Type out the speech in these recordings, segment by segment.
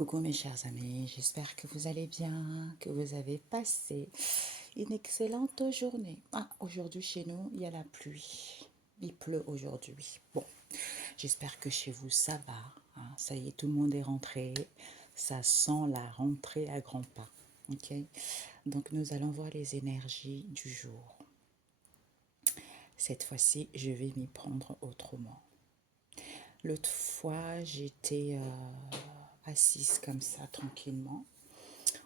Coucou mes chers amis, j'espère que vous allez bien, que vous avez passé une excellente journée. Aujourd'hui chez nous, il y a la pluie. Il pleut aujourd'hui. Bon, j'espère que chez vous ça va. Ça y est, tout le monde est rentré. Ça sent la rentrée à grands pas. Ok? Donc nous allons voir les énergies du jour. Cette fois-ci, je vais m'y prendre autrement. L'autre fois, j'étais assise comme ça, tranquillement.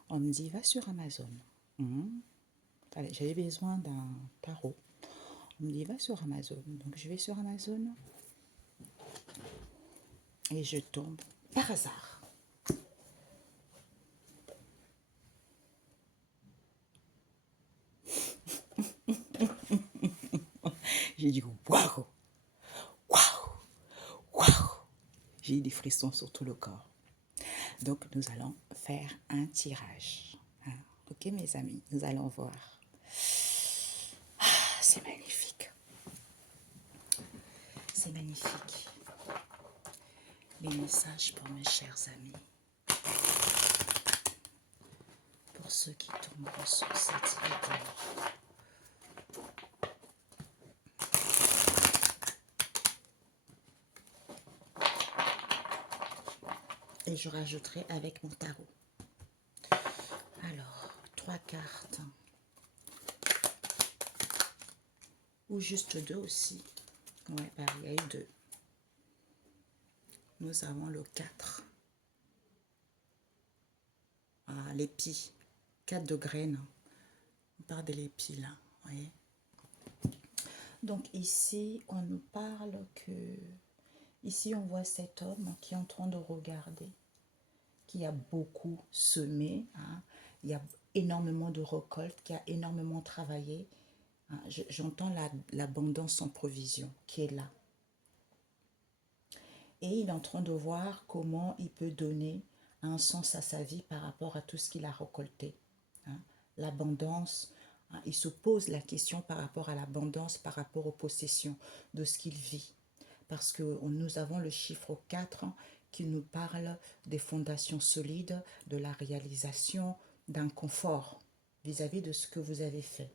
On me dit, va sur Amazon. J'avais besoin d'un tarot. On me dit, va sur Amazon. Donc, je vais sur Amazon et je tombe par hasard. J'ai dit, waouh, waouh, waouh. J'ai eu des frissons sur tout le corps. Donc, nous allons faire un tirage. Ok, mes amis, nous allons voir. C'est magnifique. C'est magnifique. Les messages pour mes chers amis. Pour ceux qui tomberont sur cette vidéo. Et je rajouterai avec mon tarot. Alors, 3 cartes. Ou juste 2 aussi. Ouais, il y a eu 2. Nous avons le 4. L'épi. 4 de graines. On parle de l'épi là. Voyez. Donc ici, on nous parle que... Ici, on voit cet homme qui est en train de regarder. Qui a beaucoup semé. Il y a énormément de récoltes. Qui a énormément travaillé. J'entends l'abondance en provision qui est là. Et il est en train de voir comment il peut donner un sens à sa vie par rapport à tout ce qu'il a récolté. L'abondance, il se pose la question par rapport à l'abondance, par rapport aux possessions de ce qu'il vit. Parce que nous avons le chiffre 4 qui nous parle des fondations solides, de la réalisation d'un confort vis-à-vis de ce que vous avez fait.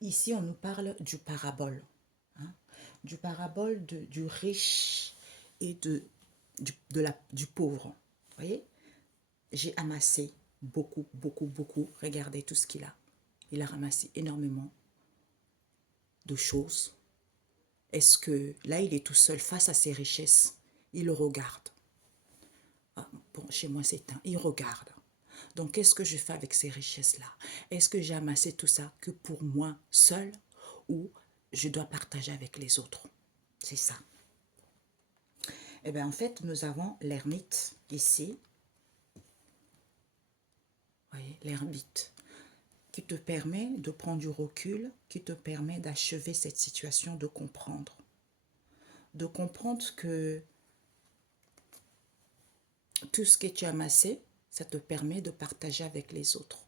Ici, on nous parle du parabole. Du parabole du riche et du pauvre. Vous voyez? J'ai amassé beaucoup, beaucoup, beaucoup. Regardez tout ce qu'il a. Il a ramassé énormément de choses. Est-ce que là, il est tout seul face à ses richesses? Il le regarde. Bon, chez moi, c'est un. Il regarde. Donc, qu'est-ce que je fais avec ces richesses-là? Est-ce que j'ai amassé tout ça que pour moi seul ou je dois partager avec les autres? C'est ça. Eh bien, en fait, nous avons l'ermite ici. Vous voyez, l'ermite qui te permet de prendre du recul, qui te permet d'achever cette situation, de comprendre. De comprendre que tout ce que tu as amassé, ça te permet de partager avec les autres.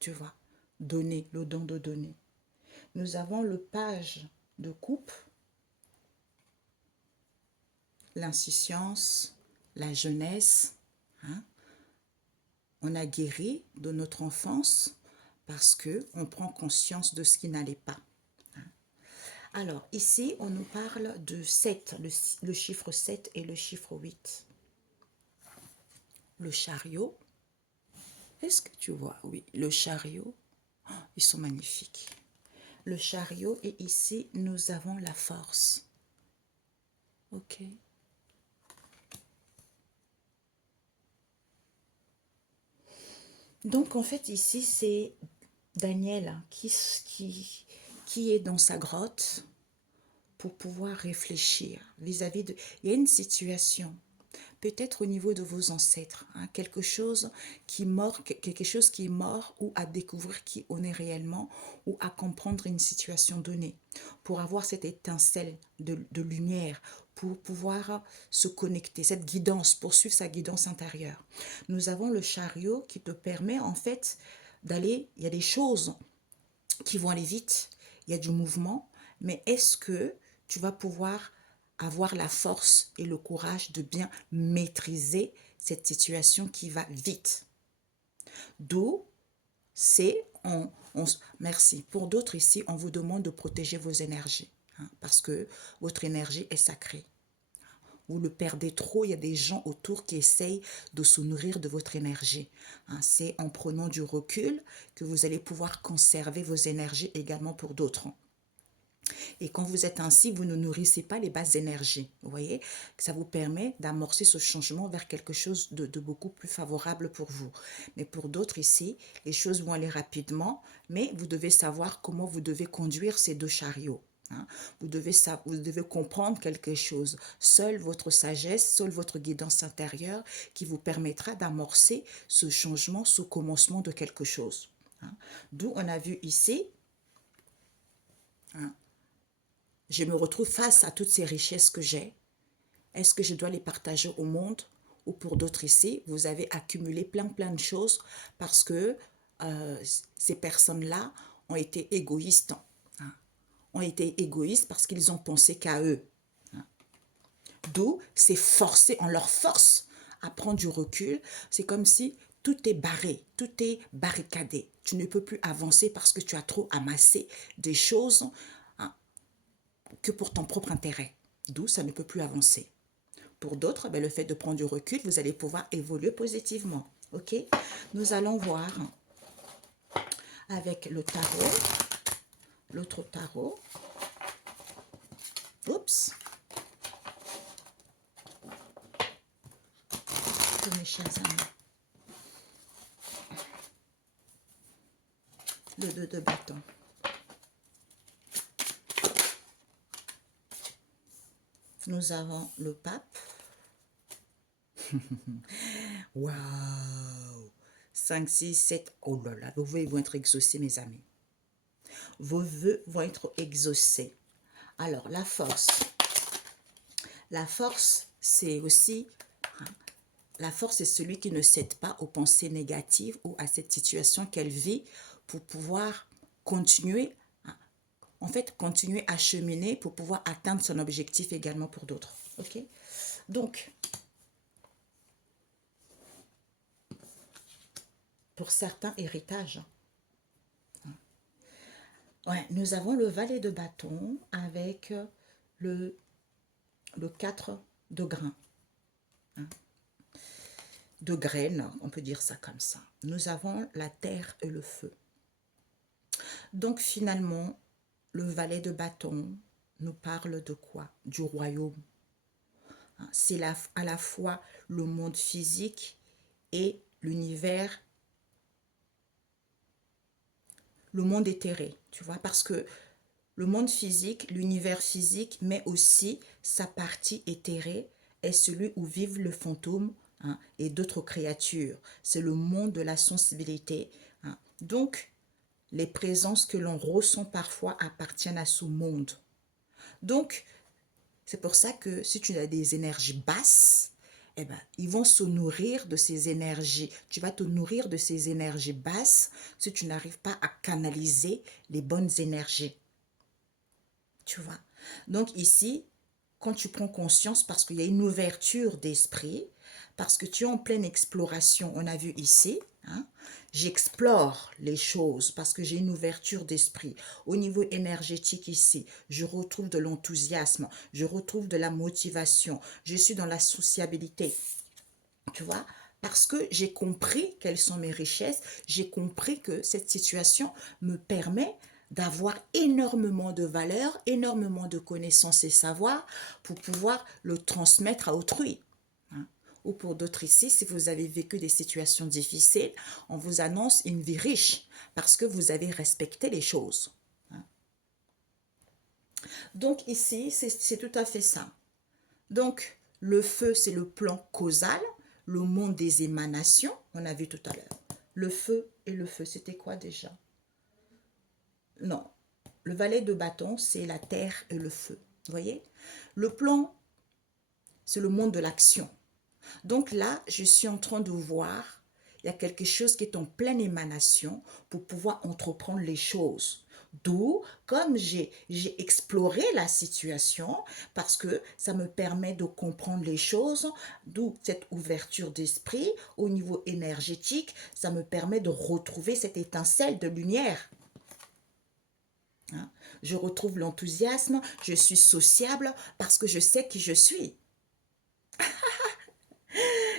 Tu vois, donner, le don de donner. Nous avons le page de coupe, l'insouciance, la jeunesse. On a guéri de notre enfance parce qu'on prend conscience de ce qui n'allait pas. Alors, ici, on nous parle de 7, le chiffre 7 et le chiffre 8. Le chariot. Est-ce que tu vois? Oui, le chariot. Ils sont magnifiques. Le chariot, et ici, nous avons la force. Ok. Donc, en fait, ici, c'est Daniel qui est dans sa grotte pour pouvoir réfléchir vis-à-vis de... Il y a une situation, peut-être au niveau de vos ancêtres, quelque chose qui est mort ou à découvrir qui on est réellement ou à comprendre une situation donnée pour avoir cette étincelle de lumière, pour pouvoir se connecter, cette guidance, poursuivre sa guidance intérieure. Nous avons le chariot qui te permet en fait d'aller, il y a des choses qui vont aller vite, il y a du mouvement, mais est-ce que tu vas pouvoir avoir la force et le courage de bien maîtriser cette situation qui va vite. D'où merci. Pour d'autres ici, on vous demande de protéger vos énergies, hein, parce que votre énergie est sacrée. Vous le perdez trop, il y a des gens autour qui essayent de se nourrir de votre énergie. Hein, c'est en prenant du recul que vous allez pouvoir conserver vos énergies également pour d'autres. Et quand vous êtes ainsi, vous ne nourrissez pas les basses énergies. Vous voyez, ça vous permet d'amorcer ce changement vers quelque chose de beaucoup plus favorable pour vous. Mais pour d'autres ici, les choses vont aller rapidement, mais vous devez savoir comment vous devez conduire ces deux chariots. Hein. Vous devez comprendre quelque chose. Seule votre sagesse, seule votre guidance intérieure qui vous permettra d'amorcer ce changement, ce commencement de quelque chose. Hein. D'où on a vu ici, hein, je me retrouve face à toutes ces richesses que j'ai. Est-ce que je dois les partager au monde? Ou pour d'autres ici, vous avez accumulé plein de choses parce que ces personnes-là ont été égoïstes. Hein, ont été égoïstes parce qu'ils ont pensé qu'à eux. Hein. D'où c'est forcé, on leur force à prendre du recul. C'est comme si tout est barré, tout est barricadé. Tu ne peux plus avancer parce que tu as trop amassé des choses, hein, que pour ton propre intérêt. D'où ça ne peut plus avancer. Pour d'autres, ben, le fait de prendre du recul, vous allez pouvoir évoluer positivement. Ok? Nous allons voir avec le tarot, l'autre tarot. Oups. Mes chers amis. Le 2 de bâton. Nous avons le pape. Waouh! 5, 6, 7. Oh là là, vos vœux vont être exaucés, mes amis. Vos vœux vont être exaucés. Alors, la force. La force, c'est aussi... Hein, la force, c'est celui qui ne cède pas aux pensées négatives ou à cette situation qu'elle vit pour pouvoir continuer, en fait, continuer à cheminer pour pouvoir atteindre son objectif également pour d'autres. Ok? Donc, pour certains, héritage. Ouais, nous avons le valet de bâton avec le 4 de grains. Hein, de graines, on peut dire ça comme ça. Nous avons la terre et le feu. Donc finalement, le valet de bâton nous parle de quoi? Du royaume. C'est à la fois le monde physique et l'univers, le monde éthéré, tu vois, parce que le monde physique, l'univers physique, mais aussi sa partie éthérée est celui où vivent le fantôme, hein, et d'autres créatures. C'est le monde de la sensibilité. Hein. Donc, les présences que l'on ressent parfois appartiennent à ce monde. Donc, c'est pour ça que si tu as des énergies basses, eh ben, ils vont se nourrir de ces énergies. Tu vas te nourrir de ces énergies basses si tu n'arrives pas à canaliser les bonnes énergies. Tu vois. Donc ici, quand tu prends conscience, parce qu'il y a une ouverture d'esprit, parce que tu es en pleine exploration, on a vu ici, hein, j'explore les choses parce que j'ai une ouverture d'esprit. Au niveau énergétique ici, je retrouve de l'enthousiasme, je retrouve de la motivation, je suis dans la sociabilité, tu vois, parce que j'ai compris quelles sont mes richesses, j'ai compris que cette situation me permet d'avoir énormément de valeur, énormément de connaissances et savoirs pour pouvoir le transmettre à autrui. Hein. Ou pour d'autres ici, si vous avez vécu des situations difficiles, on vous annonce une vie riche parce que vous avez respecté les choses. Hein. Donc ici, c'est tout à fait ça. Donc, le feu, c'est le plan causal, le monde des émanations, on a vu tout à l'heure. Le feu et le feu, c'était quoi déjà? Non, le valet de bâton, c'est la terre et le feu. Vous voyez? Le plan, c'est le monde de l'action. Donc là, je suis en train de voir, il y a quelque chose qui est en pleine émanation pour pouvoir entreprendre les choses. D'où, comme j'ai exploré la situation, parce que ça me permet de comprendre les choses, d'où cette ouverture d'esprit au niveau énergétique, ça me permet de retrouver cette étincelle de lumière. Hein. Je retrouve l'enthousiasme, je suis sociable parce que je sais qui je suis.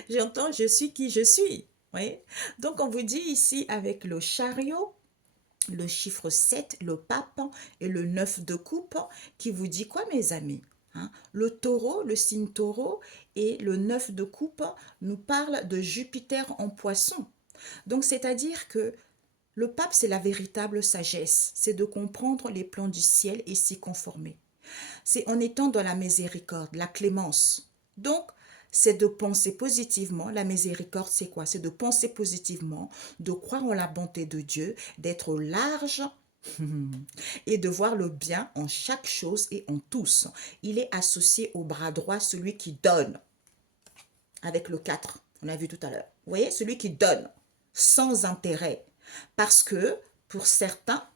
J'entends, je suis qui je suis. Oui. Donc on vous dit ici avec le chariot, le chiffre 7, le pape et le 9 de coupe, qui vous dit quoi mes amis? Hein. Le taureau, le signe taureau et le 9 de coupe nous parlent de Jupiter en poisson. Donc c'est-à-dire que le pape, c'est la véritable sagesse, c'est de comprendre les plans du ciel et s'y conformer. C'est en étant dans la miséricorde, la clémence. Donc, c'est de penser positivement. La miséricorde, c'est quoi? C'est de penser positivement, de croire en la bonté de Dieu, d'être large et de voir le bien en chaque chose et en tous. Il est associé au bras droit, celui qui donne, avec le 4, on a vu tout à l'heure. Vous voyez, celui qui donne, sans intérêt. Parce que, pour certains,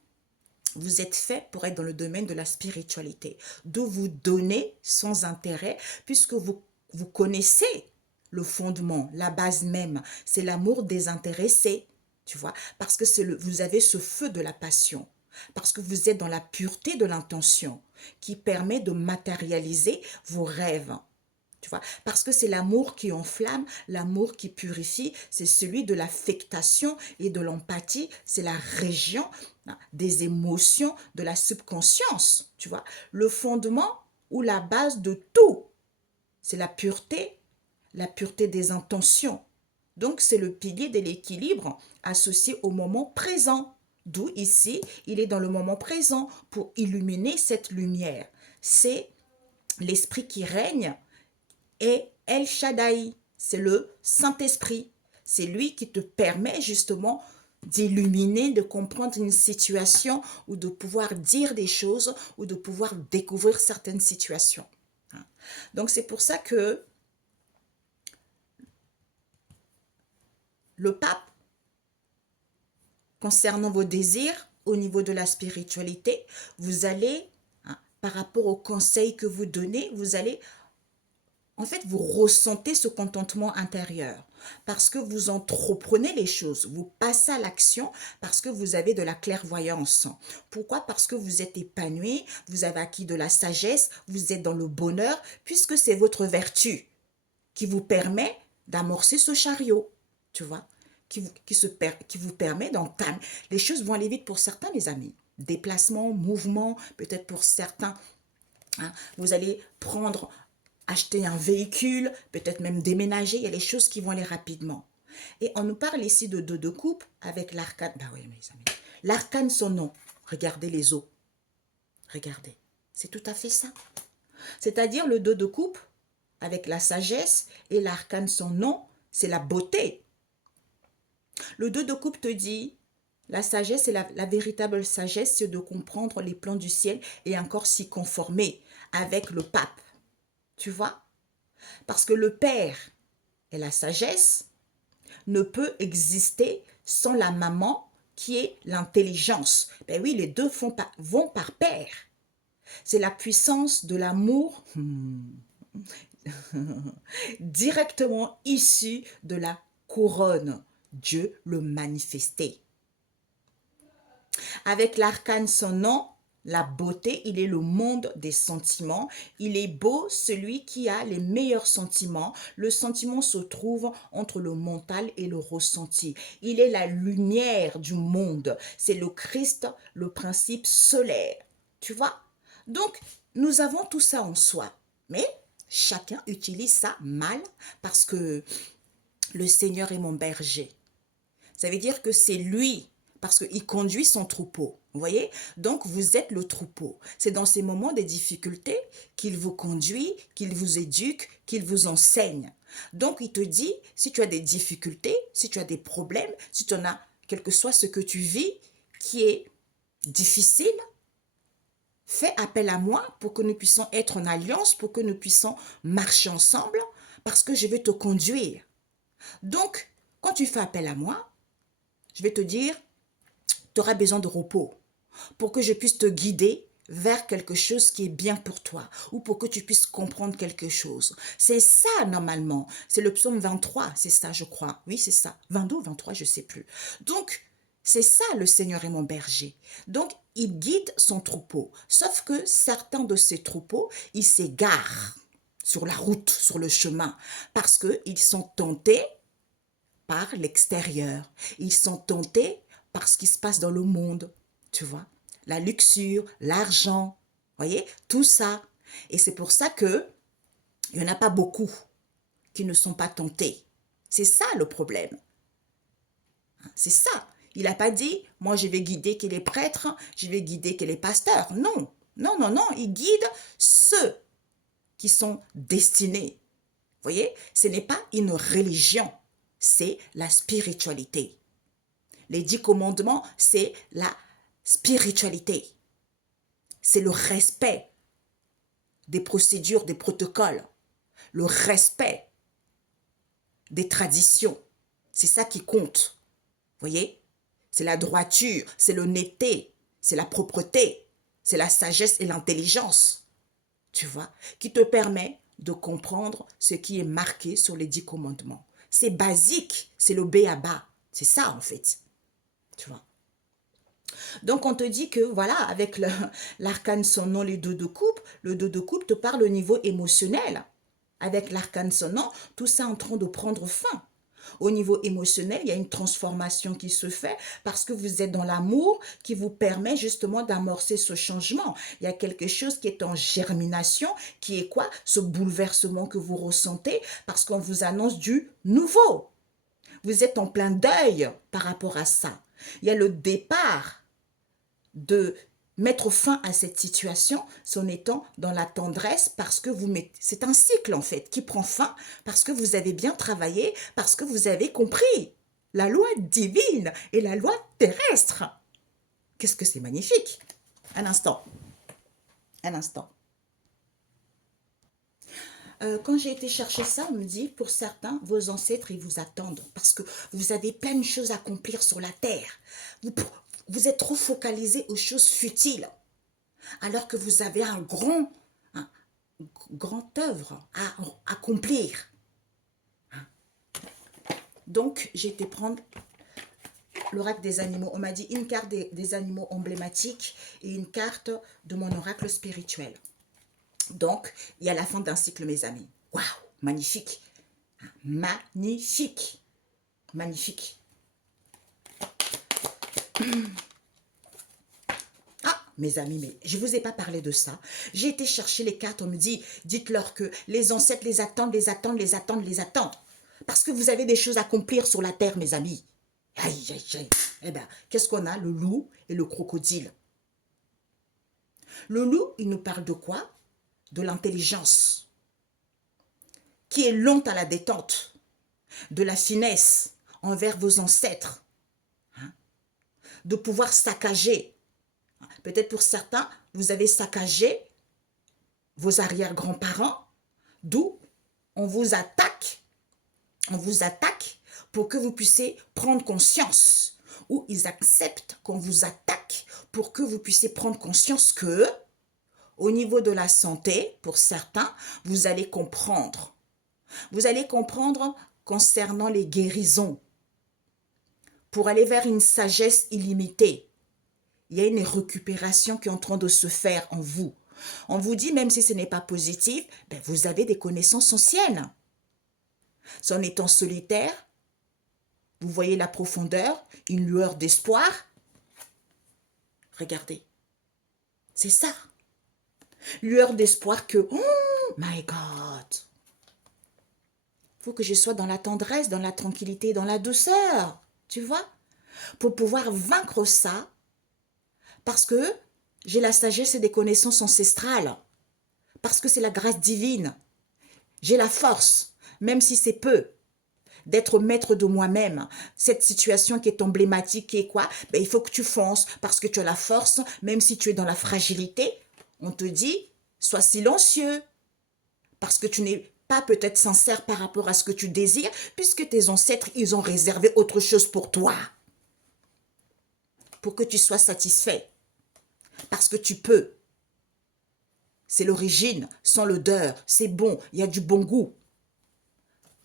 vous êtes fait pour être dans le domaine de la spiritualité, de vous donner sans intérêt, puisque vous connaissez le fondement, la base même, c'est l'amour désintéressé, tu vois, parce que vous avez ce feu de la passion, parce que vous êtes dans la pureté de l'intention qui permet de matérialiser vos rêves. Tu vois, parce que c'est l'amour qui enflamme, l'amour qui purifie, c'est celui de l'affectation et de l'empathie, c'est la région des émotions, de la subconscience, tu vois. Le fondement ou la base de tout, c'est la pureté des intentions. Donc, c'est le pilier de l'équilibre associé au moment présent. D'où ici, il est dans le moment présent pour illuminer cette lumière. C'est l'esprit qui règne et El Shaddai, c'est le Saint-Esprit. C'est lui qui te permet justement d'illuminer, de comprendre une situation ou de pouvoir dire des choses ou de pouvoir découvrir certaines situations. Donc c'est pour ça que le pape, concernant vos désirs au niveau de la spiritualité, vous allez, par rapport aux conseils que vous donnez, vous allez en fait, vous ressentez ce contentement intérieur parce que vous entreprenez les choses, vous passez à l'action parce que vous avez de la clairvoyance. Pourquoi? Parce que vous êtes épanoui, vous avez acquis de la sagesse, vous êtes dans le bonheur, puisque c'est votre vertu qui vous permet d'amorcer ce chariot, tu vois, qui vous permet d'entamer. Les choses vont aller vite pour certains, mes amis. Déplacement, mouvement, peut-être pour certains. Hein, vous allez acheter un véhicule, peut-être même déménager, il y a les choses qui vont aller rapidement. Et on nous parle ici de deux de coupe avec l'arcane. Bah oui, mes amis. L'arcane, son nom. Regardez les os. Regardez. C'est tout à fait ça. C'est-à-dire le deux de coupe avec la sagesse et l'arcane, son nom, c'est la beauté. Le deux de coupe te dit, la sagesse et la véritable sagesse, c'est de comprendre les plans du ciel et encore s'y conformer avec le pape. Tu vois? Parce que le Père et la sagesse ne peut exister sans la maman qui est l'intelligence. Ben oui, les deux vont par pair. C'est la puissance de l'amour directement issue de la couronne. Dieu le manifesté. Avec l'arcane son nom, la beauté, il est le monde des sentiments. Il est beau celui qui a les meilleurs sentiments. Le sentiment se trouve entre le mental et le ressenti. Il est la lumière du monde. C'est le Christ, le principe solaire. Tu vois? Donc, nous avons tout ça en soi. Mais chacun utilise ça mal parce que le Seigneur est mon berger. Ça veut dire que c'est lui, parce qu'il conduit son troupeau. Vous voyez? Donc, vous êtes le troupeau. C'est dans ces moments de difficultés qu'il vous conduit, qu'il vous éduque, qu'il vous enseigne. Donc, il te dit, si tu as des difficultés, si tu as des problèmes, si tu en as, quel que soit ce que tu vis, qui est difficile, fais appel à moi pour que nous puissions être en alliance, pour que nous puissions marcher ensemble, parce que je vais te conduire. Donc, quand tu fais appel à moi, je vais te dire, tu auras besoin de repos. pour que je puisse te guider vers quelque chose qui est bien pour toi ou pour que tu puisses comprendre quelque chose. C'est ça normalement. C'est le psaume 23, c'est ça je crois. Oui, c'est ça. 22 ou 23, je ne sais plus. Donc, c'est ça le Seigneur est mon berger. Donc, il guide son troupeau. Sauf que certains de ces troupeaux, ils s'égarent sur la route, sur le chemin, parce qu'ils sont tentés par l'extérieur. Ils sont tentés par ce qui se passe dans le monde, tu vois. La luxure, l'argent, voyez, tout ça. Et c'est pour ça que il n'y en a pas beaucoup qui ne sont pas tentés. C'est ça le problème. C'est ça. Il n'a pas dit, moi je vais guider que les prêtres, je vais guider que les pasteurs. Non, non, non, non. Il guide ceux qui sont destinés. Vous voyez, ce n'est pas une religion, c'est la spiritualité. Les 10 commandements, c'est la spiritualité. C'est le respect des procédures, des protocoles, le respect des traditions. C'est ça qui compte. Vous voyez? C'est la droiture, c'est l'honnêteté, c'est la propreté, c'est la sagesse et l'intelligence, tu vois, qui te permet de comprendre ce qui est marqué sur les 10 commandements. C'est basique, c'est le b.a.-ba. C'est ça en fait, tu vois. Donc on te dit que voilà, avec l'arcane son nom, les deux de coupe, le deux de coupe te parle au niveau émotionnel. Avec l'arcane son nom, tout ça est en train de prendre fin. Au niveau émotionnel, il y a une transformation qui se fait parce que vous êtes dans l'amour qui vous permet justement d'amorcer ce changement. Il y a quelque chose qui est en germination, qui est quoi? Ce bouleversement que vous ressentez parce qu'on vous annonce du nouveau. Vous êtes en plein deuil par rapport à ça. Il y a le départ de mettre fin à cette situation en étant dans la tendresse parce que vous mettez... C'est un cycle en fait qui prend fin parce que vous avez bien travaillé, parce que vous avez compris la loi divine et la loi terrestre. Qu'est-ce que c'est magnifique! Un instant. Un instant. Quand j'ai été chercher ça, on me dit, pour certains, vos ancêtres, ils vous attendent parce que vous avez plein de choses à accomplir sur la terre. Vous êtes trop focalisé aux choses futiles, alors que vous avez un grand œuvre à accomplir. Donc, j'ai été prendre l'oracle des animaux. On m'a dit une carte des animaux emblématiques et une carte de mon oracle spirituel. Donc, il y a la fin d'un cycle, mes amis. Waouh, magnifique. Magnifique. Magnifique. Ah, mes amis, mais je ne vous ai pas parlé de ça. J'ai été chercher les cartes, on me dit, dites-leur que les ancêtres les attendent, les attendent, les attendent, les attendent. Parce que vous avez des choses à accomplir sur la terre, mes amis. Aïe, aïe, aïe. Eh bien, qu'est-ce qu'on a? Le loup et le crocodile. Le loup, il nous parle de quoi? De l'intelligence, qui est lente à la détente, de la finesse envers vos ancêtres, hein? De pouvoir saccager. Peut-être pour certains, vous avez saccagé vos arrière-grands-parents, d'où on vous attaque pour que vous puissiez prendre conscience, ou ils acceptent qu'on vous attaque pour que vous puissiez prendre conscience que au niveau de la santé, pour certains, vous allez comprendre. Vous allez comprendre concernant les guérisons. Pour aller vers une sagesse illimitée, il y a une récupération qui est en train de se faire en vous. On vous dit, même si ce n'est pas positif, ben vous avez des connaissances anciennes. En étant solitaire, vous voyez la profondeur, une lueur d'espoir. Regardez, c'est ça. Lueur d'espoir que, oh my God, il faut que je sois dans la tendresse, dans la tranquillité, dans la douceur, tu vois, pour pouvoir vaincre ça, parce que j'ai la sagesse et des connaissances ancestrales, parce que c'est la grâce divine. J'ai la force, même si c'est peu, d'être maître de moi-même. Cette situation qui est emblématique, qui est quoi? Ben, il faut que tu fonces, parce que tu as la force, même si tu es dans la fragilité. On te dit, sois silencieux, parce que tu n'es pas peut-être sincère par rapport à ce que tu désires, puisque tes ancêtres, ils ont réservé autre chose pour toi, pour que tu sois satisfait. parce que tu peux. C'est l'origine, sans l'odeur, c'est bon, il y a du bon goût.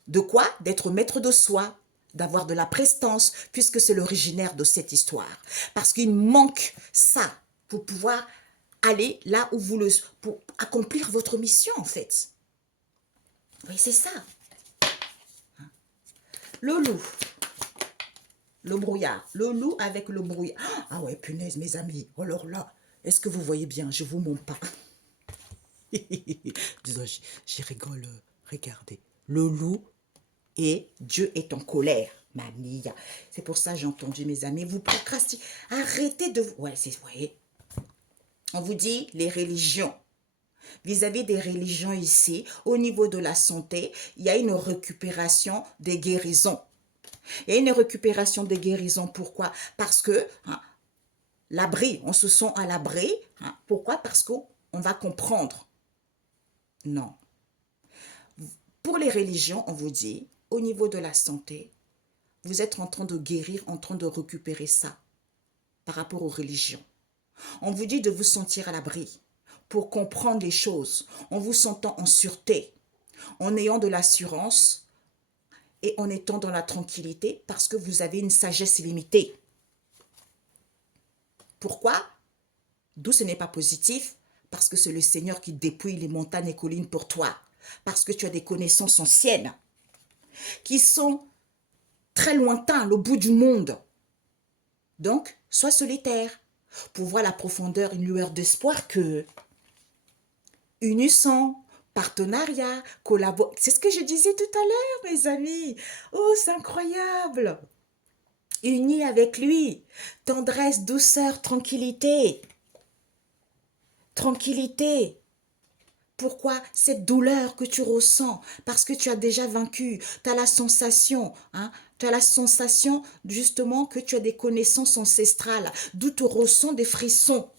De quoi? D'être maître de soi, d'avoir de la prestance, puisque c'est l'originaire de cette histoire. Parce qu'il manque ça pour pouvoir aller là où vous le... pour accomplir votre mission, en fait. Oui, c'est ça. Le loup. Le brouillard. Le loup avec le brouillard. Ah ouais, punaise, mes amis. Alors là, est-ce que vous voyez bien? Je vous montre pas. Disons, j'y rigole. Regardez. Le loup et Dieu est en colère. Mamie. C'est pour ça j'ai entendu, mes amis, vous procrastinez. Arrêtez de... Ouais, c'est... Ouais. On vous dit les religions. Vis-à-vis des religions ici, au niveau de la santé, il y a une récupération des guérisons. Il y a une récupération des guérisons. Pourquoi? Parce que l'abri, on se sent à l'abri. Pourquoi? Parce qu'on va comprendre. Non. Pour les religions, on vous dit, au niveau de la santé, vous êtes en train de guérir, en train de récupérer ça par rapport aux religions. On vous dit de vous sentir à l'abri pour comprendre les choses, en vous sentant en sûreté, en ayant de l'assurance et en étant dans la tranquillité parce que vous avez une sagesse illimitée. Pourquoi? D'où ce n'est pas positif? Parce que c'est le Seigneur qui dépouille les montagnes et collines pour toi. Parce que tu as des connaissances anciennes qui sont très lointaines, au bout du monde. Donc, sois solitaire pour voir la profondeur, une lueur d'espoir que unissons, partenariat, collaboration. C'est ce que je disais tout à l'heure, mes amis. Oh, c'est incroyable. Unis avec lui, tendresse, douceur, tranquillité. Tranquillité. Pourquoi cette douleur que tu ressens? Parce que tu as déjà vaincu. Tu as la sensation, tu as la sensation justement que tu as des connaissances ancestrales, d'où tu ressens des frissons.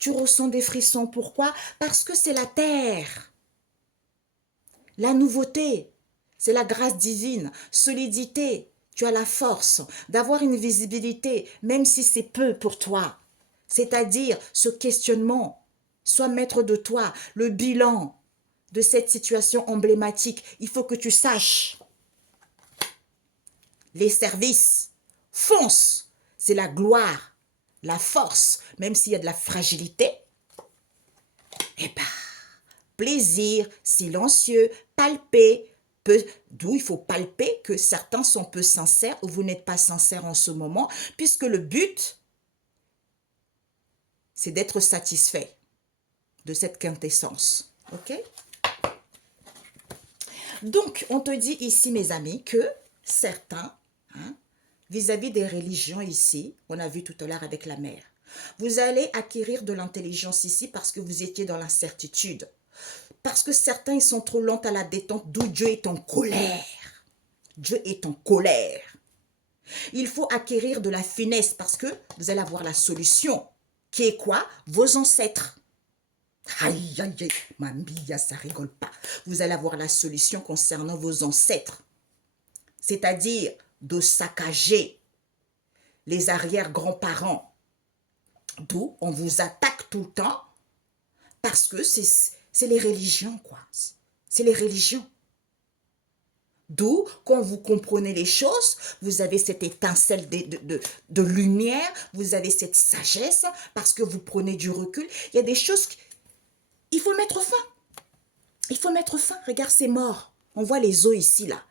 Tu ressens des frissons. Pourquoi? Parce que c'est la terre. La nouveauté, c'est la grâce divine. Solidité, tu as la force d'avoir une visibilité, même si c'est peu pour toi. C'est-à-dire ce questionnement. Sois maître de toi, le bilan de cette situation emblématique. Il faut que tu saches. Les services, fonce, c'est la gloire, la force, même s'il y a de la fragilité. Eh bien, plaisir, silencieux, palper, d'où il faut palper que certains sont peu sincères ou vous n'êtes pas sincère en ce moment, puisque le but, c'est d'être satisfait de cette quintessence. Ok? Donc, on te dit ici, mes amis, que certains, vis-à-vis des religions ici, on a vu tout à l'heure avec la mère, vous allez acquérir de l'intelligence ici parce que vous étiez dans l'incertitude. Parce que certains, ils sont trop lents à la détente, d'où Dieu est en colère. Dieu est en colère. Il faut acquérir de la finesse parce que vous allez avoir la solution. Qui est quoi? Vos ancêtres. Aïe, aïe, aïe, mamie, ça rigole pas. Vous allez avoir la solution concernant vos ancêtres. C'est-à-dire de saccager les arrière-grands-parents. D'où on vous attaque tout le temps parce que c'est les religions, quoi. C'est les religions. D'où, quand vous comprenez les choses, vous avez cette étincelle de lumière, vous avez cette sagesse, parce que vous prenez du recul. Il y a des choses, il faut mettre fin. Il faut mettre fin. Regarde, c'est mort. On voit les os ici, là.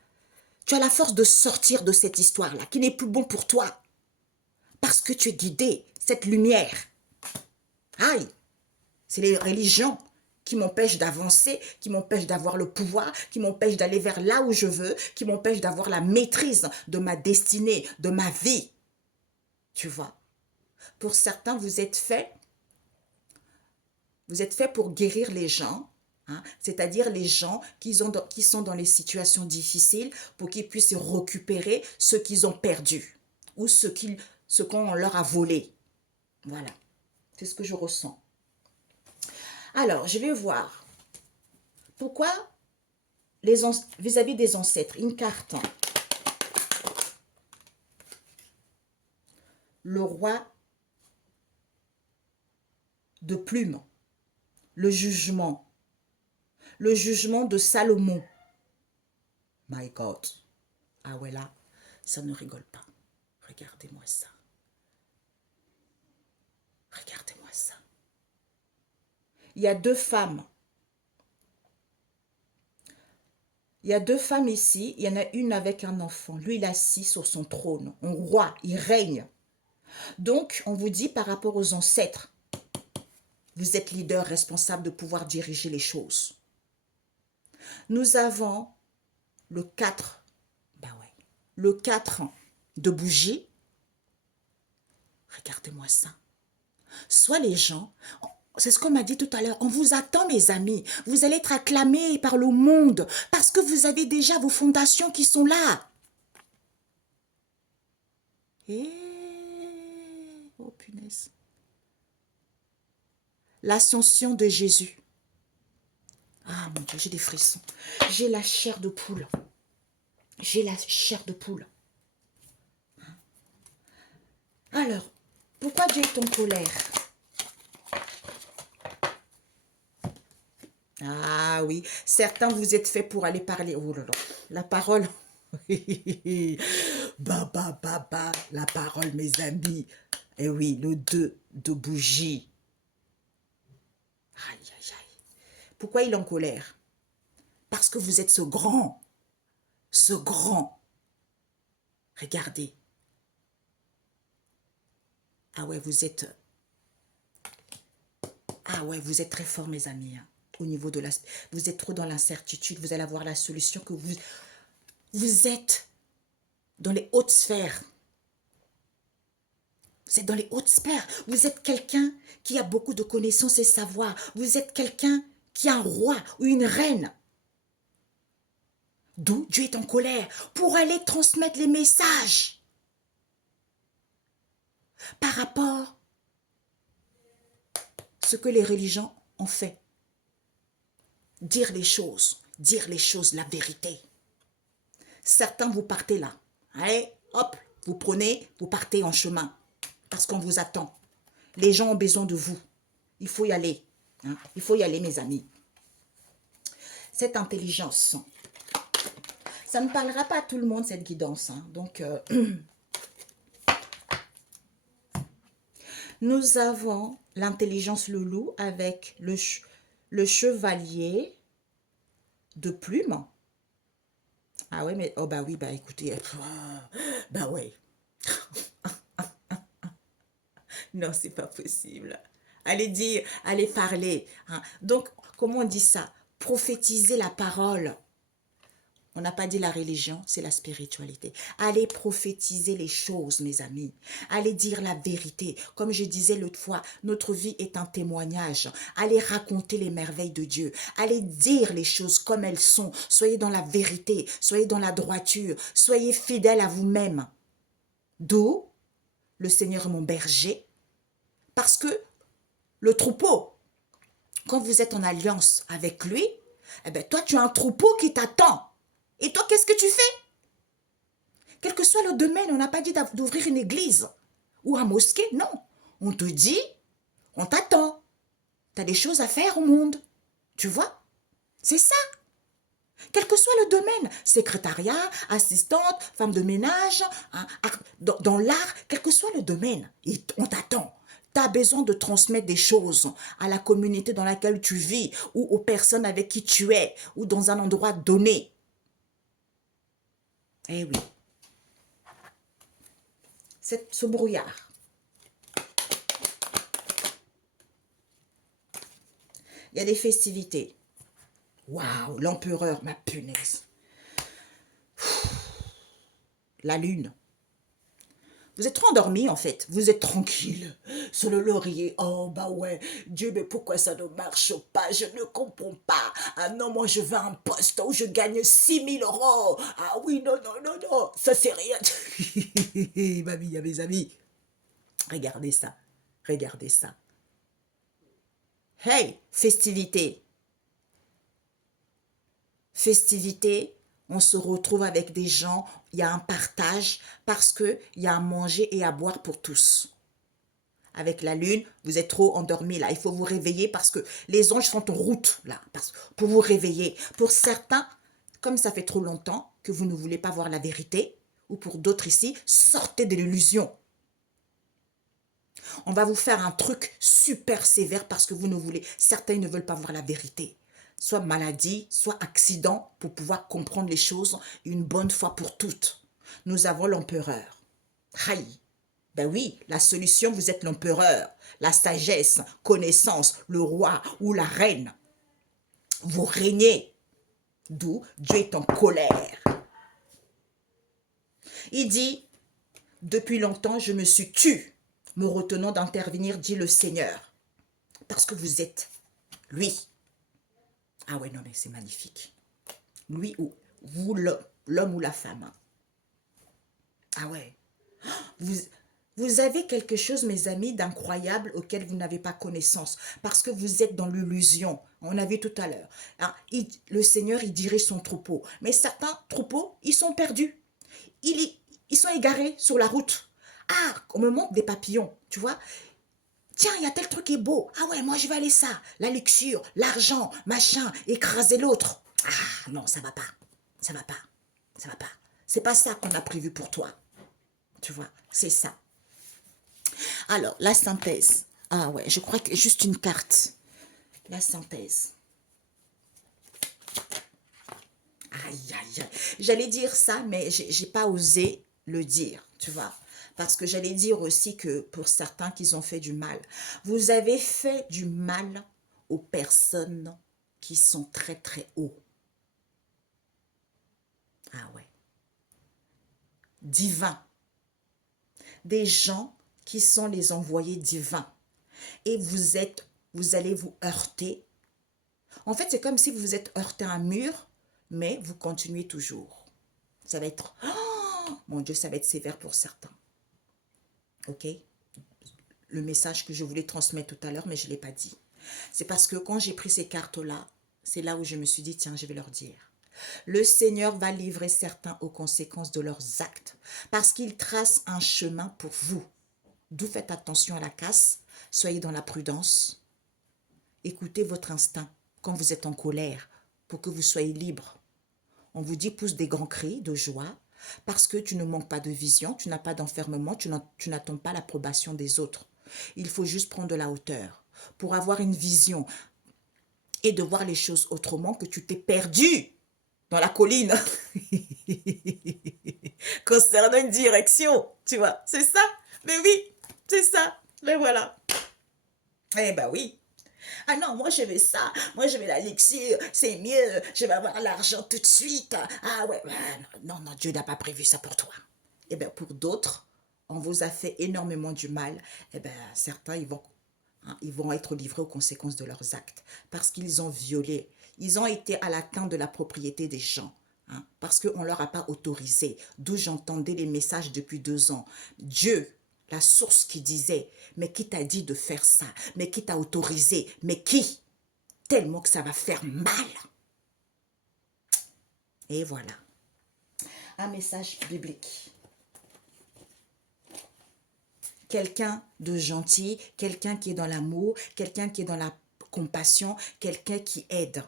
Tu as la force de sortir de cette histoire-là, qui n'est plus bon pour toi. Parce que tu es guidé, cette lumière. Aïe, c'est les religions qui m'empêchent d'avancer, qui m'empêchent d'avoir le pouvoir, qui m'empêchent d'aller vers là où je veux, qui m'empêchent d'avoir la maîtrise de ma destinée, de ma vie. Tu vois, pour certains, vous êtes fait pour guérir les gens, c'est-à-dire les gens qui sont dans les situations difficiles pour qu'ils puissent récupérer ce qu'ils ont perdu ou ce qu'on leur a volé. Voilà, c'est ce que je ressens. Alors, je vais voir. Pourquoi vis-à-vis des ancêtres, une carte. Le roi de plume, le jugement de Salomon. My God. Ah ouais, là, ça ne rigole pas. Regardez-moi ça. Regardez-moi ça. Il y a deux femmes. Il y a deux femmes ici. Il y en a une avec un enfant. Lui, il est assis sur son trône. Un roi, il règne. Donc, on vous dit par rapport aux ancêtres, vous êtes leader responsable de pouvoir diriger les choses. Nous avons le 4, le 4 de bougie. Regardez-moi ça. Soit les gens, c'est ce qu'on m'a dit tout à l'heure, on vous attend mes amis, vous allez être acclamés par le monde parce que vous avez déjà vos fondations qui sont là. Oh punaise. L'ascension de Jésus. Ah mon Dieu, j'ai des frissons. J'ai la chair de poule. J'ai la chair de poule. Alors, pourquoi Dieu est en colère? Ah oui, certains vous êtes faits pour aller parler. Oh là là, la parole. La parole, mes amis. Eh oui, le 2 de bougie. Aïe, aïe, aïe. Pourquoi il est en colère? Parce que vous êtes ce grand. Ce grand. Regardez. Ah ouais, vous êtes... Ah ouais, vous êtes très fort, mes amis. Hein, au niveau de la... Vous êtes trop dans l'incertitude. Vous allez avoir la solution que vous... Vous êtes dans les hautes sphères. Vous êtes dans les hautes sphères. Vous êtes quelqu'un qui a beaucoup de connaissances et savoir. Vous êtes quelqu'un qui est un roi ou une reine. D'où Dieu est en colère pour aller transmettre les messages par rapport à ce que les religions ont fait. Dire les choses, la vérité. Certains, vous partez là. Allez, hop, vous prenez, vous partez en chemin. Parce qu'on vous attend. Les gens ont besoin de vous. Il faut y aller. Hein? Il faut y aller, mes amis. Cette intelligence, ça ne parlera pas à tout le monde, cette guidance. Hein? Donc, nous avons l'intelligence le loup avec le chevalier de plume. Ah ouais, mais... Oh bah oui, bah écoutez. Bah ouais. Non, c'est pas possible. Allez dire, allez parler. Hein. Donc, comment on dit ça? Prophétiser la parole. On n'a pas dit la religion, c'est la spiritualité. Allez prophétiser les choses, mes amis. Allez dire la vérité. Comme je disais l'autre fois, notre vie est un témoignage. Allez raconter les merveilles de Dieu. Allez dire les choses comme elles sont. Soyez dans la vérité, soyez dans la droiture, soyez fidèles à vous-même. D'où le Seigneur est mon berger. Parce que le troupeau, quand vous êtes en alliance avec lui, eh ben toi, tu as un troupeau qui t'attend. Et toi, qu'est-ce que tu fais? Quel que soit le domaine, on n'a pas dit d'ouvrir une église ou un mosquée, non. On te dit, on t'attend. Tu as des choses à faire au monde. Tu vois? C'est ça. Quel que soit le domaine, secrétariat, assistante, femme de ménage, hein, dans l'art, quel que soit le domaine, on t'attend. Tu as besoin de transmettre des choses à la communauté dans laquelle tu vis ou aux personnes avec qui tu es ou dans un endroit donné. Eh oui. Ce brouillard. Il y a des festivités. Waouh, l'empereur, ma punaise. La lune. Vous êtes trop endormi en fait. Vous êtes tranquille sur le laurier. Oh bah ouais, Dieu, mais pourquoi ça ne marche pas? Je ne comprends pas. Ah non, moi je veux un poste où je gagne 6 000 €. Ah oui, non, non, non, non, ça c'est rien. Mamie, mes amis, regardez ça. Regardez ça. Hey, festivité. Festivité, on se retrouve avec des gens, il y a un partage parce qu'il y a à manger et à boire pour tous. avec la lune, vous êtes trop endormi là. Il faut vous réveiller parce que les anges sont en route là, pour vous réveiller. Pour certains, comme ça fait trop longtemps que vous ne voulez pas voir la vérité, ou pour d'autres ici, sortez de l'illusion. On va vous faire un truc super sévère parce que vous ne voulez, certains ne veulent pas voir la vérité. Soit maladie, soit accident, pour pouvoir comprendre les choses une bonne fois pour toutes. Nous avons l'empereur. Aïe. Ben oui, la solution, vous êtes l'empereur. La sagesse, connaissance, le roi ou la reine. Vous régnez. D'où Dieu est en colère. Il dit, depuis longtemps, je me suis tue, me retenant d'intervenir, dit le Seigneur. Parce que vous êtes lui. Ah ouais, non mais c'est magnifique. Lui ou vous, l'homme ou la femme. Ah ouais. Vous avez quelque chose, mes amis, d'incroyable auquel vous n'avez pas connaissance. Parce que vous êtes dans l'illusion. On a vu tout à l'heure. Hein, le Seigneur, il dirige son troupeau. Mais certains troupeaux, ils sont perdus. Ils sont égarés sur la route. Ah, on me montre des papillons, tu vois. Tiens, il y a tel truc qui est beau. Ah ouais, moi je vais aller ça. La luxure, l'argent, machin, écraser l'autre. Ah non, ça va pas. Ça va pas. Ça va pas. C'est pas ça qu'on a prévu pour toi. Tu vois, c'est ça. Alors, la synthèse. Ah ouais, je crois que juste une carte. La synthèse. Aïe, aïe, aïe. J'allais dire ça, mais j'ai pas osé le dire, tu vois. Parce que j'allais dire aussi que pour certains qu'ils ont fait du mal. Vous avez fait du mal aux personnes qui sont très très hauts. Ah ouais. Divins. Des gens qui sont les envoyés divins. Et vous allez vous heurter. En fait, c'est comme si vous vous êtes heurté à un mur, mais vous continuez toujours. Ça va être, oh, mon Dieu, ça va être sévère pour certains. Ok? Le message que je voulais transmettre tout à l'heure, mais je ne l'ai pas dit. C'est parce que quand j'ai pris ces cartes-là, c'est là où je me suis dit, tiens, je vais leur dire. Le Seigneur va livrer certains aux conséquences de leurs actes, parce qu'il trace un chemin pour vous. D'où faites attention à la casse, soyez dans la prudence, écoutez votre instinct quand vous êtes en colère, pour que vous soyez libre. On vous dit pousse des grands cris de joie, parce que tu ne manques pas de vision, tu n'as pas d'enfermement, tu n'attends pas l'approbation des autres. Il faut juste prendre de la hauteur pour avoir une vision et de voir les choses autrement que tu t'es perdu dans la colline concernant une direction, tu vois, c'est ça, mais oui, c'est ça, mais voilà. Eh ben oui. Ah non, moi je veux ça, moi je veux la luxure, c'est mieux, je vais avoir l'argent tout de suite. Ah ouais, non, non, Dieu n'a pas prévu ça pour toi. Eh bien pour d'autres, on vous a fait énormément du mal. Eh bien certains, ils vont être livrés aux conséquences de leurs actes parce qu'ils ont violé, ils ont été à l'atteinte de la propriété des gens. Hein, parce qu'on ne leur a pas autorisé, d'où j'entendais les messages depuis 2 ans. Dieu, la source qui disait, mais qui t'a dit de faire ça? Mais qui t'a autorisé? Mais qui? Tellement que ça va faire mal. Et voilà. Un message biblique. Quelqu'un de gentil, quelqu'un qui est dans l'amour, quelqu'un qui est dans la compassion, quelqu'un qui aide.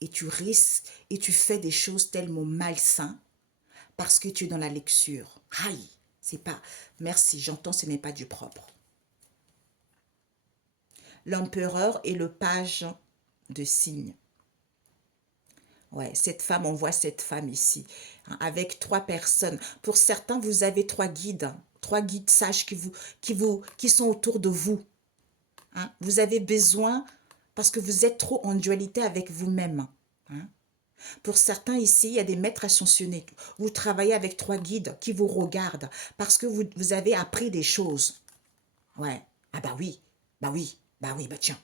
Et tu risques et tu fais des choses tellement malsaines parce que tu es dans la lecture. Aïe, c'est pas, merci, j'entends, ce n'est pas du propre. L'empereur et le page de cygne. Ouais, cette femme, on voit cette femme ici, hein, avec 3 personnes. Pour certains, vous avez 3 guides, hein, 3 guides sages qui sont autour de vous. Hein. Vous avez besoin, parce que vous êtes trop en dualité avec vous-même. Hein. Pour certains ici, il y a des maîtres ascensionnés. Vous travaillez avec 3 guides qui vous regardent parce que vous avez appris des choses. Ouais. Ah bah oui, bah oui, bah oui, bah tiens.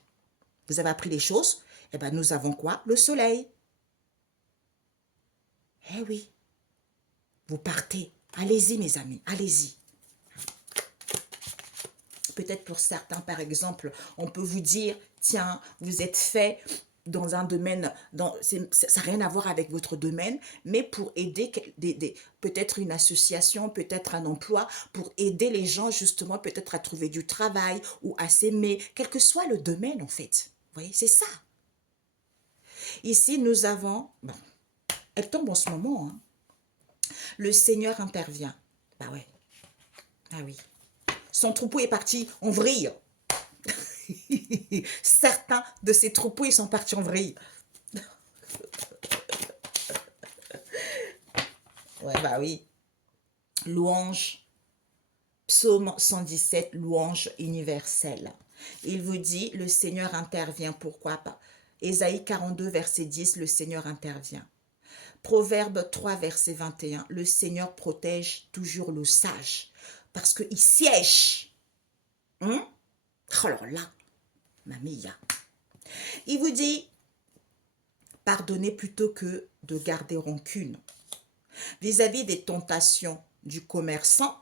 Vous avez appris des choses, eh ben nous avons quoi? Le soleil. Eh oui, vous partez. Allez-y mes amis, allez-y. Peut-être pour certains, par exemple, on peut vous dire, tiens, vous êtes fait dans un domaine, ça n'a rien à voir avec votre domaine, mais pour aider peut-être une association, peut-être un emploi, pour aider les gens justement peut-être à trouver du travail ou à s'aimer, quel que soit le domaine en fait. Vous voyez, c'est ça. Ici, nous avons, bon, elle tombe en ce moment, hein. Le Seigneur intervient. Bah ouais, ah oui. Son troupeau est parti en vrille. Certains de ces troupeaux, ils sont partis en vrille. Ouais, bah oui. Louange, psaume 117, louange universelle. Il vous dit, le Seigneur intervient, pourquoi pas. Ésaïe 42, verset 10, le Seigneur intervient. Proverbe 3, verset 21, le Seigneur protège toujours le sage, parce qu'il siège. Hein? Alors là, mamie, il vous dit, pardonnez plutôt que de garder rancune. Vis-à-vis des tentations du commerçant,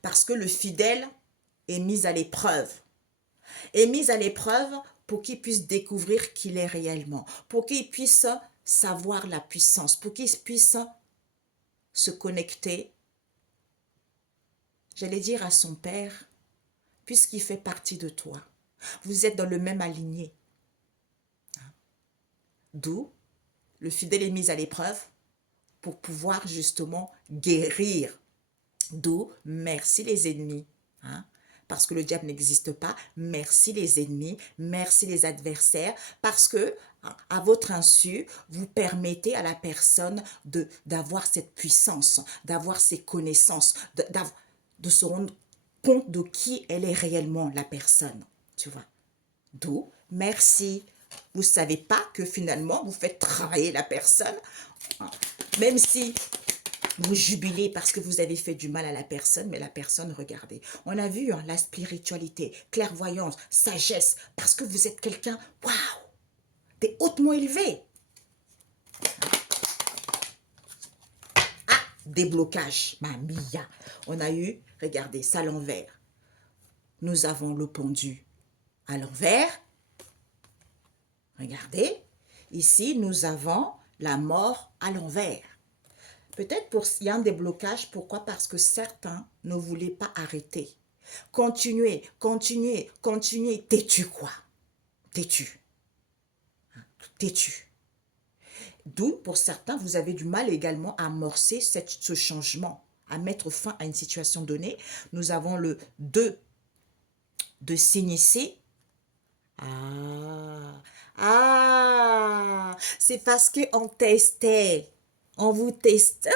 parce que le fidèle est mis à l'épreuve. Est mis à l'épreuve pour qu'il puisse découvrir qui il est réellement, pour qu'il puisse savoir la puissance, pour qu'il puisse se connecter, j'allais dire à son Père, puisqu'il fait partie de toi. Vous êtes dans le même aligné. D'où le fidèle est mis à l'épreuve pour pouvoir justement guérir. D'où merci les ennemis. Hein? Parce que le diable n'existe pas. Merci les ennemis, merci les adversaires, parce que à votre insu, vous permettez à la personne d'avoir cette puissance, d'avoir ces connaissances, de se rendre compte de qui elle est réellement, la personne. Tu vois. D'où merci. Vous ne savez pas que finalement, vous faites travailler la personne, hein, même si vous jubilez parce que vous avez fait du mal à la personne, mais la personne, regardez. On a vu hein, la spiritualité, clairvoyance, sagesse, parce que vous êtes quelqu'un, waouh, t'es hautement élevé. Ah, déblocage, mamia. On a eu, regardez, ça à l'envers. Nous avons le pendu à l'envers. Regardez, ici, nous avons la mort à l'envers. Peut-être il y a un déblocage. Pourquoi? Parce que certains ne voulaient pas arrêter. Continuez, continuez, continuez. Têtu quoi? Têtu. Têtu. D'où, pour certains, vous avez du mal également à amorcer ce changement, à mettre fin à une situation donnée. Nous avons le 2 de s'initier. C'est parce qu'on testait. On vous teste.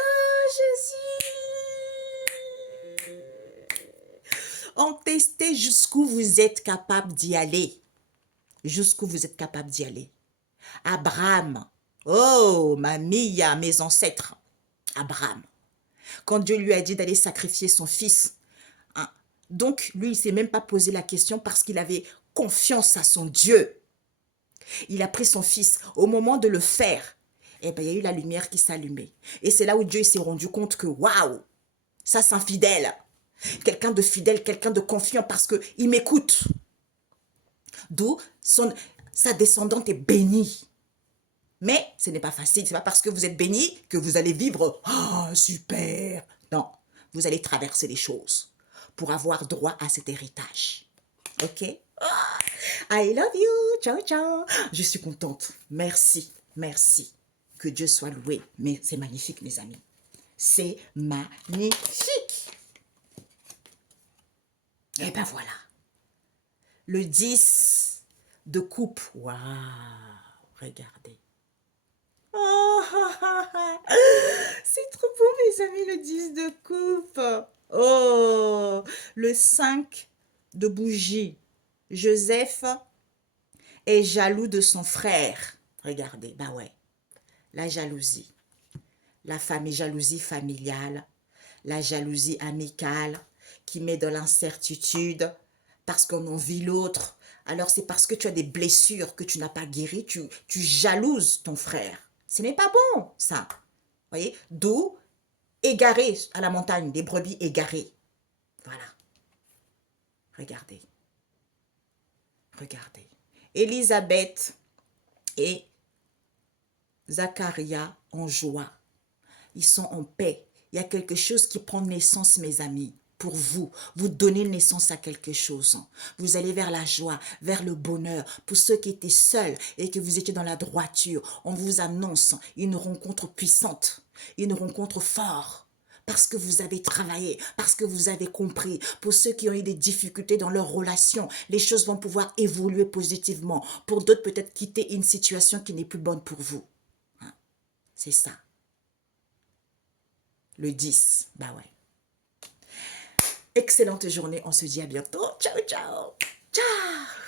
Jésus. On testait jusqu'où vous êtes capable d'y aller. Jusqu'où vous êtes capable d'y aller. Abraham. Oh, mamie, mes ancêtres. Abraham. Quand Dieu lui a dit d'aller sacrifier son fils. Hein, donc, lui, il ne s'est même pas posé la question parce qu'il avait confiance à son Dieu. Il a pris son fils. Au moment de le faire, eh ben, il y a eu la lumière qui s'allumait. Et c'est là où Dieu s'est rendu compte que, waouh, ça c'est un fidèle. Quelqu'un de fidèle, quelqu'un de confiant parce qu'il m'écoute. D'où sa descendante est bénie. Mais ce n'est pas facile. Ce n'est pas parce que vous êtes béni que vous allez vivre. Ah, super. Non, vous allez traverser les choses pour avoir droit à cet héritage. Ok? I love you. Ciao, ciao. Je suis contente. Merci. Merci. Que Dieu soit loué. Mais c'est magnifique, mes amis. C'est magnifique. Et ben voilà. Le 10 de coupe. Waouh. Regardez. C'est trop beau, mes amis, le 10 de coupe. Oh, le 5 de bougie. Joseph est jaloux de son frère. Regardez, bah ouais. La jalousie. La jalousie familiale. La jalousie amicale qui met de l'incertitude parce qu'on envie l'autre. Alors c'est parce que tu as des blessures que tu n'as pas guéries, tu jalouses ton frère. Ce n'est pas bon, ça. Vous voyez? D'où égaré à la montagne, des brebis égarées. Voilà. Regardez. Regardez. Élisabeth Et Zacharia en joie. Ils sont en paix. Il y a quelque chose qui prend naissance, mes amis. Pour vous, vous donnez naissance à quelque chose. Vous allez vers la joie, vers le bonheur. Pour ceux qui étaient seuls et que vous étiez dans la droiture, on vous annonce une rencontre puissante, une rencontre forte. Parce que vous avez travaillé, parce que vous avez compris. Pour ceux qui ont eu des difficultés dans leur relation, les choses vont pouvoir évoluer positivement. Pour d'autres, peut-être quitter une situation qui n'est plus bonne pour vous. C'est ça. Le 10, bah ouais. Excellente journée, on se dit à bientôt. Ciao, ciao. Ciao.